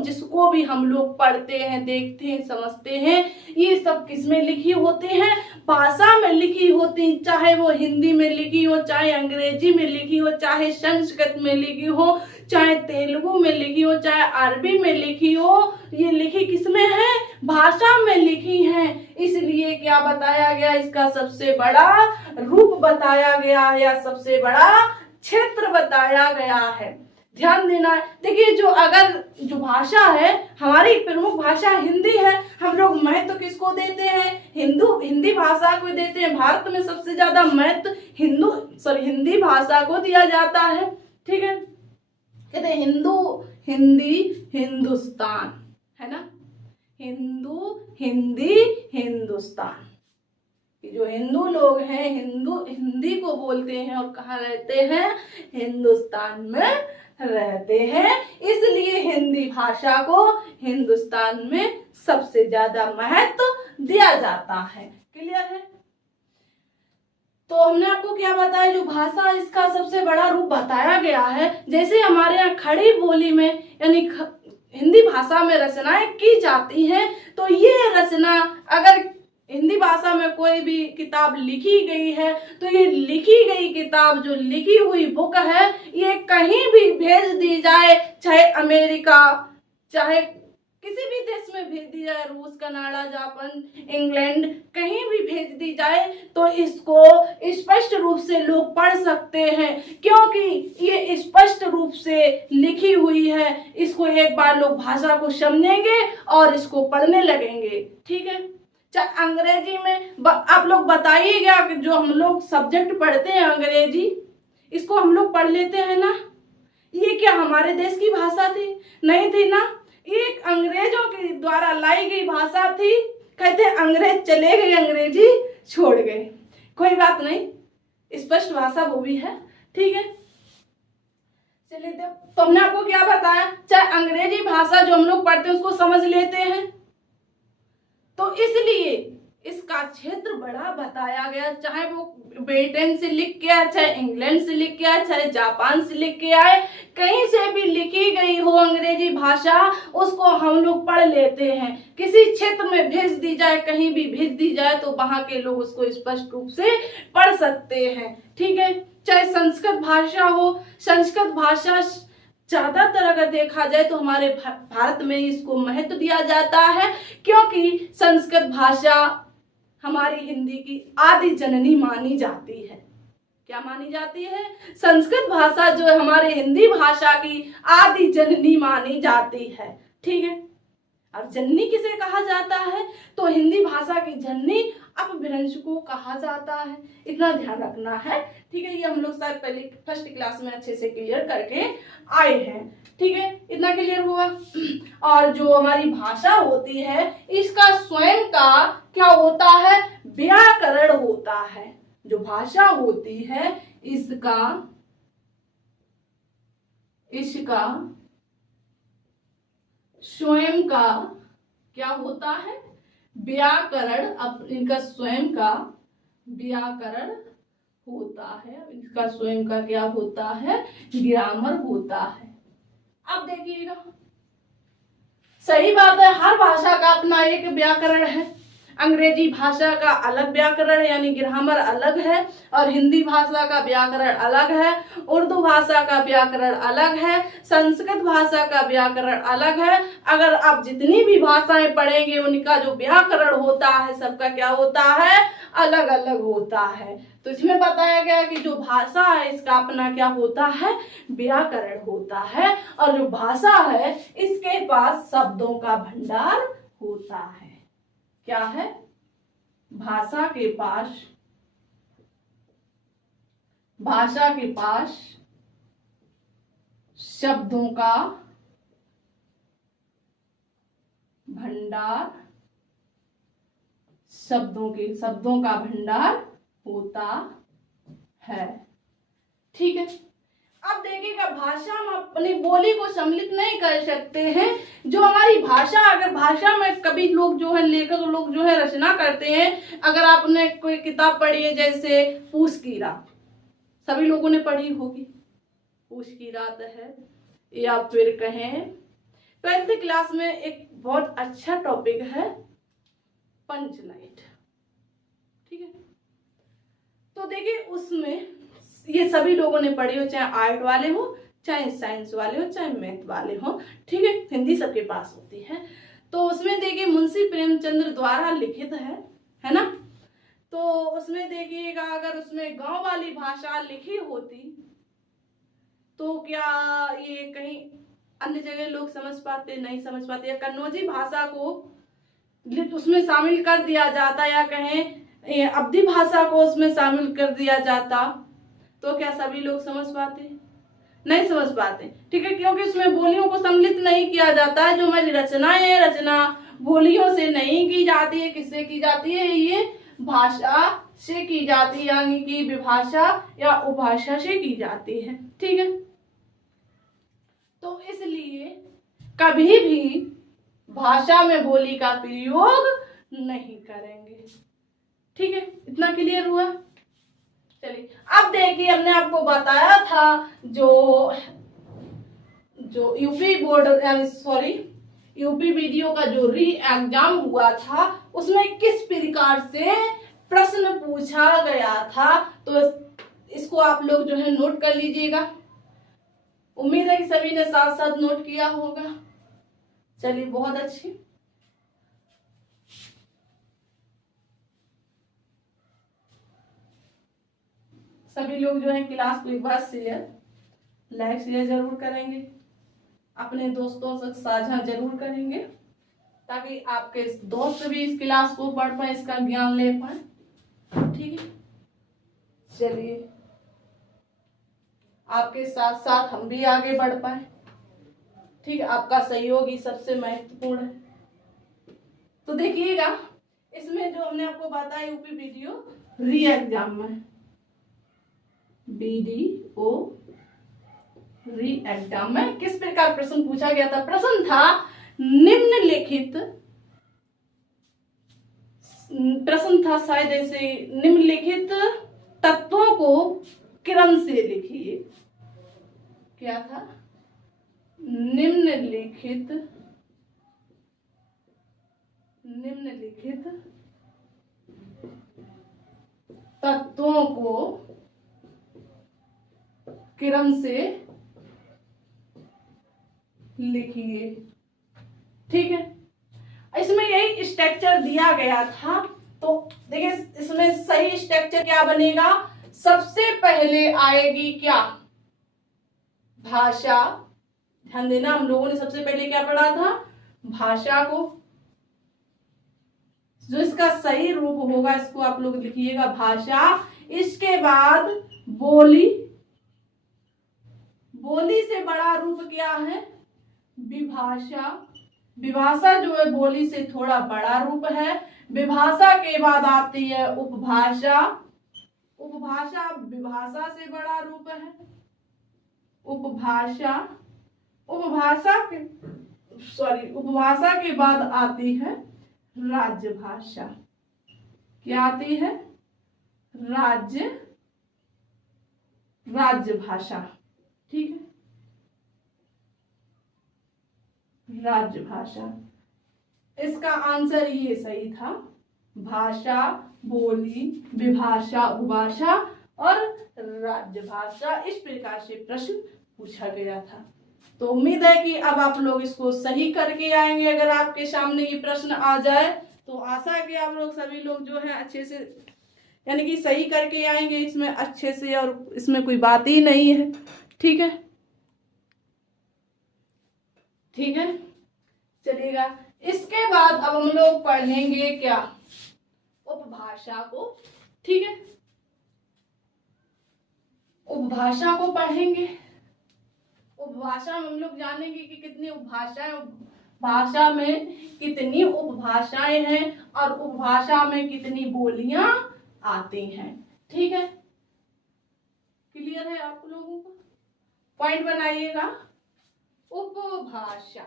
जिसको भी हम लोग पढ़ते हैं, देखते हैं, समझते हैं, ये सब किसमें लिखी होती हैं, भाषा में लिखी होती, चाहे वो हिंदी में लिखी हो, चाहे अंग्रेजी में लिखी हो, चाहे संस्कृत में लिखी हो, चाहे तेलुगु में लिखी हो, चाहे अरबी में लिखी हो, ये लिखी किसमें है, भाषा में लिखी है। इसलिए क्या बताया गया, इसका सबसे बड़ा रूप बताया गया है या सबसे बड़ा क्षेत्र बताया गया है। ध्यान देना है। देखिए, जो भाषा है हमारी प्रमुख भाषा हिंदी है, हम लोग महत्व किसको देते हैं, हिंदी भाषा को देते हैं। भारत में सबसे ज्यादा महत्व हिंदी भाषा को दिया जाता है। ठीक है, कहते हैं हिंदी हिंदुस्तान, है ना, हिंदी हिंदुस्तान। जो हिंदू लोग हैं हिंदी को बोलते हैं और कहाँ रहते हैं, हिंदुस्तान में रहते हैं। इसलिए हिंदी भाषा को हिंदुस्तान में सबसे ज्यादा महत्व दिया जाता है। क्लियर है। तो हमने आपको क्या बताया, जो भाषा इसका सबसे बड़ा रूप बताया गया है। जैसे हमारे यहाँ खड़ी बोली में यानी हिंदी भाषा में रचनाएं की जाती हैं, तो ये रचना अगर हिंदी भाषा में कोई भी किताब लिखी गई है तो ये लिखी गई किताब, जो लिखी हुई बुक है, ये कहीं भी भेज दी जाए, चाहे अमेरिका, चाहे किसी भी देश में भेज दी जाए, रूस, कनाडा, जापान, इंग्लैंड, कहीं भी भेज दी जाए, तो इसको स्पष्ट रूप से लोग पढ़ सकते हैं, क्योंकि ये स्पष्ट रूप से लिखी हुई है। इसको एक बार लोग भाषा को समझेंगे और इसको पढ़ने लगेंगे। ठीक है, चाहे अंग्रेजी में आप लोग बताइएगा कि जो हम लोग सब्जेक्ट पढ़ते हैं अंग्रेजी, इसको हम लोग पढ़ लेते हैं ना, ये क्या हमारे देश की भाषा थी? नहीं थी ना, एक अंग्रेजों के द्वारा लाई गई भाषा थी। कहते हैं अंग्रेज चले गए, अंग्रेजी छोड़ गए, कोई बात नहीं, स्पष्ट भाषा वो भी है। ठीक है, चलिए, तो हमने आपको क्या बताया, चाहे अंग्रेजी भाषा जो हम लोग पढ़ते हैं उसको समझ लेते हैं, तो इसलिए इसका क्षेत्र बड़ा बताया गया। चाहे वो ब्रिटेन से लिख के आए, चाहे इंग्लैंड से लिख के आए, चाहे जापान से लिख के आए, कहीं से भी लिखी गई हो अंग्रेजी भाषा, उसको हम लोग पढ़ लेते हैं। किसी क्षेत्र में भेज दी जाए, कहीं भी भेज दी जाए, तो वहां के लोग उसको स्पष्ट रूप से पढ़ सकते हैं। ठीक है, चाहे संस्कृत भाषा हो, संस्कृत भाषा ज्यादातर अगर देखा जाए तो हमारे भारत में इसको महत्व दिया जाता है, क्योंकि संस्कृत भाषा हमारी हिंदी की आदि जननी मानी जाती है। क्या मानी जाती है? संस्कृत भाषा जो है हमारे हिंदी भाषा की आदि जननी मानी जाती है। ठीक है, अब जननी किसे कहा जाता है? तो हिंदी भाषा की जननी अपभ्रंश को कहा जाता है। इतना ध्यान रखना है। ठीक है, ये हम लोग शायद पहले फर्स्ट क्लास में अच्छे से क्लियर करके आए हैं। ठीक है, इतना क्लियर हुआ। और जो हमारी भाषा होती है इसका स्वयं का क्या होता है? व्याकरण होता है। जो भाषा होती है इसका स्वयं का क्या होता है? व्याकरण। अब इनका स्वयं का व्याकरण होता है, इसका स्वयं का क्या होता है? ग्रामर होता है। अब देखिएगा, सही बात है, हर भाषा का अपना एक व्याकरण है। अंग्रेजी भाषा का अलग व्याकरण यानी ग्रामर अलग है, और हिंदी भाषा का व्याकरण अलग है, उर्दू भाषा का व्याकरण अलग है, संस्कृत भाषा का व्याकरण अलग है। अगर आप जितनी भी भाषाएं पढ़ेंगे उनका जो व्याकरण होता है सबका क्या होता है? अलग अलग होता है। तो इसमें बताया गया कि जो भाषा है इसका अपना क्या होता है? व्याकरण होता है। और जो भाषा है इसके पास शब्दों का भंडार होता है। क्या है? भाषा के पास शब्दों का भंडार, शब्दों का भंडार होता है। ठीक है। अब देखिएगा, भाषा हम अपनी बोली को सम्मिलित नहीं कर सकते हैं। जो हमारी भाषा, अगर भाषा में कभी लोग जो है, लेखक लोग जो है रचना करते हैं, अगर आपने कोई किताब पढ़ी है जैसे पूस की रात, सभी लोगों ने पढ़ी होगी, पूस की रात है, या फिर कहें 12th क्लास में एक बहुत अच्छा टॉपिक है पंच नाइट। ठीक है। तो देखिए उसमें ये सभी लोगों ने पढ़ी हो, चाहे आर्ट वाले हो, चाहे साइंस वाले हो, चाहे मैथ वाले हो। ठीक है। हिंदी सबके पास होती है। तो उसमें देखिए मुंशी प्रेमचंद्र द्वारा लिखित है ना। तो उसमें देखिएगा, अगर उसमें गांव वाली भाषा लिखी होती तो क्या ये कहीं अन्य जगह लोग समझ पाते? नहीं समझ पाते। या कन्नौजी भाषा को उसमें शामिल कर दिया जाता, या कहें अवधी भाषा को उसमें शामिल कर दिया जाता, तो क्या सभी लोग समझ पाते? नहीं समझ पाते। ठीक है। क्योंकि उसमें बोलियों को सम्मिलित नहीं किया जाता है। जो हमारी रचनाएं है, रचना बोलियों से नहीं की जाती है। किससे की जाती है? ये भाषा से की जाती है, यानी कि विभाषा या उपभाषा से की जाती है। ठीक है। तो इसलिए कभी भी भाषा में बोली का प्रयोग नहीं करेंगे। ठीक है। इतना क्लियर हुआ? चलिए अब देखिए, हमने आपको बताया था जो यूपी बोर्ड यूपी वीडियो का जो री एग्जाम हुआ था, उसमें किस प्रकार से प्रश्न पूछा गया था, तो इसको आप लोग जो है नोट कर लीजिएगा। उम्मीद है कि सभी ने साथ साथ नोट किया होगा। चलिए बहुत अच्छी। सभी लोग जो है क्लास को एक बार लाइक शेयर जरूर करेंगे, अपने दोस्तों से साझा जरूर करेंगे, ताकि आपके दोस्त भी इस क्लास को पढ़ पाए, इसका ज्ञान ले पाए। ठीक है। चलिए आपके साथ साथ हम भी आगे बढ़ पाए। ठीक है। आपका सहयोग ही सबसे महत्वपूर्ण है। तो देखिएगा, इसमें जो हमने आपको बताया यूपी वीडियो री एग्जाम में, BDO री एग्जाम में किस प्रकार प्रश्न पूछा गया था? प्रश्न था निम्नलिखित, प्रश्न था शायद ऐसे, निम्नलिखित तत्वों को क्रम से लिखिए। क्या था? निम्नलिखित तत्वों को क्रम से लिखिए। ठीक है। इसमें यही स्ट्रक्चर दिया गया था। तो देखिए इसमें सही स्ट्रक्चर क्या बनेगा? सबसे पहले आएगी क्या? भाषा। ध्यान देना, हम लोगों ने सबसे पहले क्या पढ़ा था? भाषा को। जो इसका सही रूप होगा इसको आप लोग लिखिएगा, भाषा। इसके बाद बोली। बोली से बड़ा रूप क्या है? विभाषा। विभाषा जो है बोली से थोड़ा बड़ा रूप है। विभाषा के बाद आती है उपभाषा। उपभाषा विभाषा से बड़ा रूप है। उपभाषा उपभाषा के बाद आती है राजभाषा। क्या आती है? राजभाषा। ठीक है। राजभाषा। इसका आंसर ये सही था। भाषा, बोली, विभाषा, उपभाषा और राजभाषा, इस प्रकार से प्रश्न पूछा गया था। तो उम्मीद है कि अब आप लोग इसको सही करके आएंगे। अगर आपके सामने ये प्रश्न आ जाए तो आशा है कि आप लोग सभी लोग जो है अच्छे से, यानी कि सही करके आएंगे इसमें अच्छे से, और इसमें कोई बात ही नहीं है। ठीक है। ठीक है। चलिएगा, इसके बाद अब हम लोग पढ़ेंगे क्या, उपभाषा को। ठीक है, उपभाषा को पढ़ेंगे। उपभाषा में हम लोग जानेंगे कि कितनी उपभाषाएं, भाषा में कितनी उपभाषाएं हैं और उपभाषा में कितनी बोलियां आती हैं। ठीक है, क्लियर है आप लोगों को? पॉइंट बनाइएगा। उपभाषा,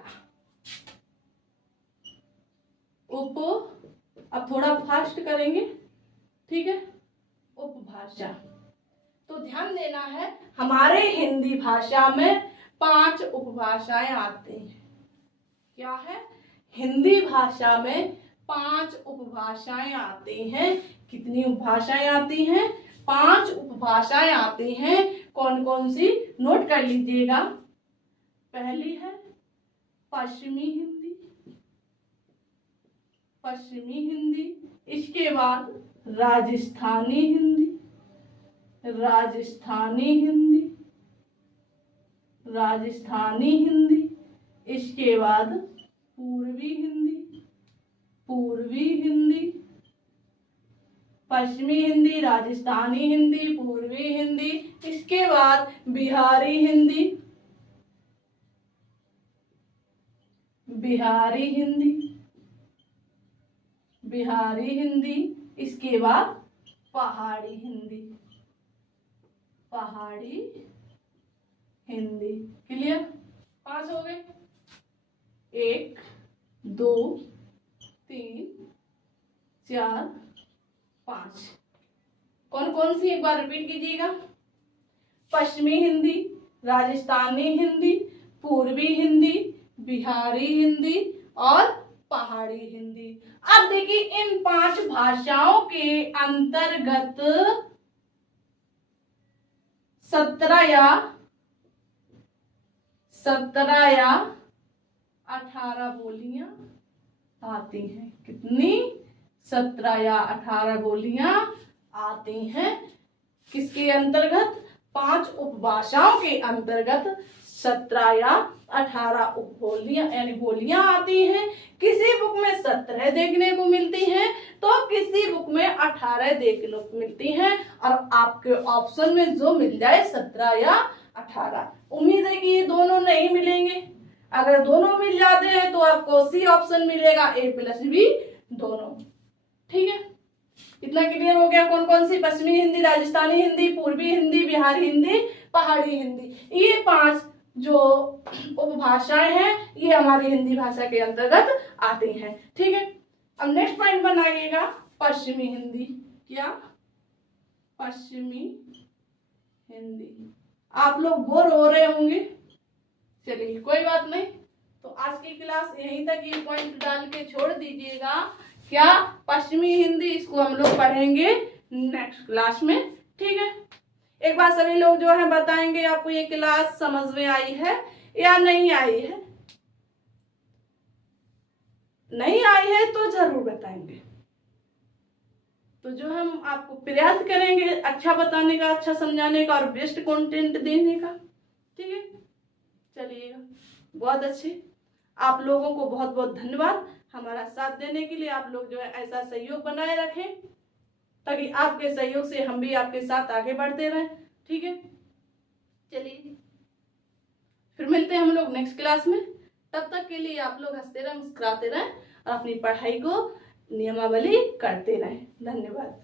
अब थोड़ा फास्ट करेंगे। ठीक है, उपभाषा। तो ध्यान देना है, हमारे हिंदी भाषा में 5 उपभाषाएं आती हैं। क्या है? हिंदी भाषा में 5 उपभाषाएं आती हैं। कितनी उपभाषाएं आती हैं? 5 उपभाषाएं आती हैं। कौन कौन सी? नोट कर लीजिएगा। पहली है पश्चिमी हिंदी, पश्चिमी हिंदी। इसके बाद राजस्थानी हिंदी, राजस्थानी हिंदी, राजस्थानी हिंदी। इसके बाद पूर्वी हिंदी, पूर्वी हिंदी। पश्चिमी हिंदी, राजस्थानी हिंदी, पूर्वी हिंदी। इसके बाद बिहारी हिंदी, बिहारी हिंदी, बिहारी हिंदी। इसके बाद पहाड़ी हिंदी, पहाड़ी हिंदी। क्लियर? 5 हो गए। 1 2 3 4 5। कौन कौन सी? एक बार रिपीट कीजिएगा। पश्चिमी हिंदी, राजस्थानी हिंदी, पूर्वी हिंदी, बिहारी हिंदी और पहाड़ी हिंदी। अब देखिए, इन 5 भाषाओं के अंतर्गत 17 या 18 बोलियां आती हैं। कितनी? 17 या 18 बोलियां आती हैं। किसके अंतर्गत? 5 उपभाषाओं के अंतर्गत 17 या 18 उपबोलियां यानी बोलियां आती हैं। किसी बुक में 17 देखने को मिलती हैं तो किसी बुक में 18 देखने को मिलती हैं, और आपके ऑप्शन में जो मिल जाए 17 या 18। उम्मीद है कि ये दोनों नहीं मिलेंगे। अगर दोनों मिल जाते हैं तो आपको सी ऑप्शन मिलेगा, A+B दोनों। ठीक है, इतना क्लियर हो गया? कौन कौन सी? पश्चिमी हिंदी, राजस्थानी हिंदी, पूर्वी हिंदी, बिहारी हिंदी, पहाड़ी हिंदी। ये 5 जो उपभाषाएं हैं ये हमारी हिंदी भाषा के अंतर्गत आती हैं। ठीक है, अब नेक्स्ट पॉइंट बनाइएगा, पश्चिमी हिंदी। क्या? पश्चिमी हिंदी। आप लोग बोर हो रहे होंगे, चलिए कोई बात नहीं। तो आज की क्लास यहीं तक, ये पॉइंट डाल के छोड़ दीजिएगा। क्या? पश्चिमी हिंदी। इसको हम लोग पढ़ेंगे नेक्स्ट क्लास में। ठीक है, एक बार सभी लोग जो है बताएंगे आपको ये क्लास समझ में आई है या नहीं आई है। नहीं आई है तो जरूर बताएंगे। तो जो हम आपको प्रयास करेंगे अच्छा बताने का, अच्छा समझाने का और बेस्ट कंटेंट देने का। ठीक है, चलिएगा, बहुत अच्छे। आप लोगों को बहुत बहुत धन्यवाद हमारा साथ देने के लिए। आप लोग जो है ऐसा सहयोग बनाए रखें ताकि आपके सहयोग से हम भी आपके साथ आगे बढ़ते रहें। ठीक है, चलिए फिर मिलते हैं हम लोग नेक्स्ट क्लास में। तब तक के लिए आप लोग हंसते रहें, मुस्कुराते रहें और अपनी पढ़ाई को नियमावली करते रहें। धन्यवाद।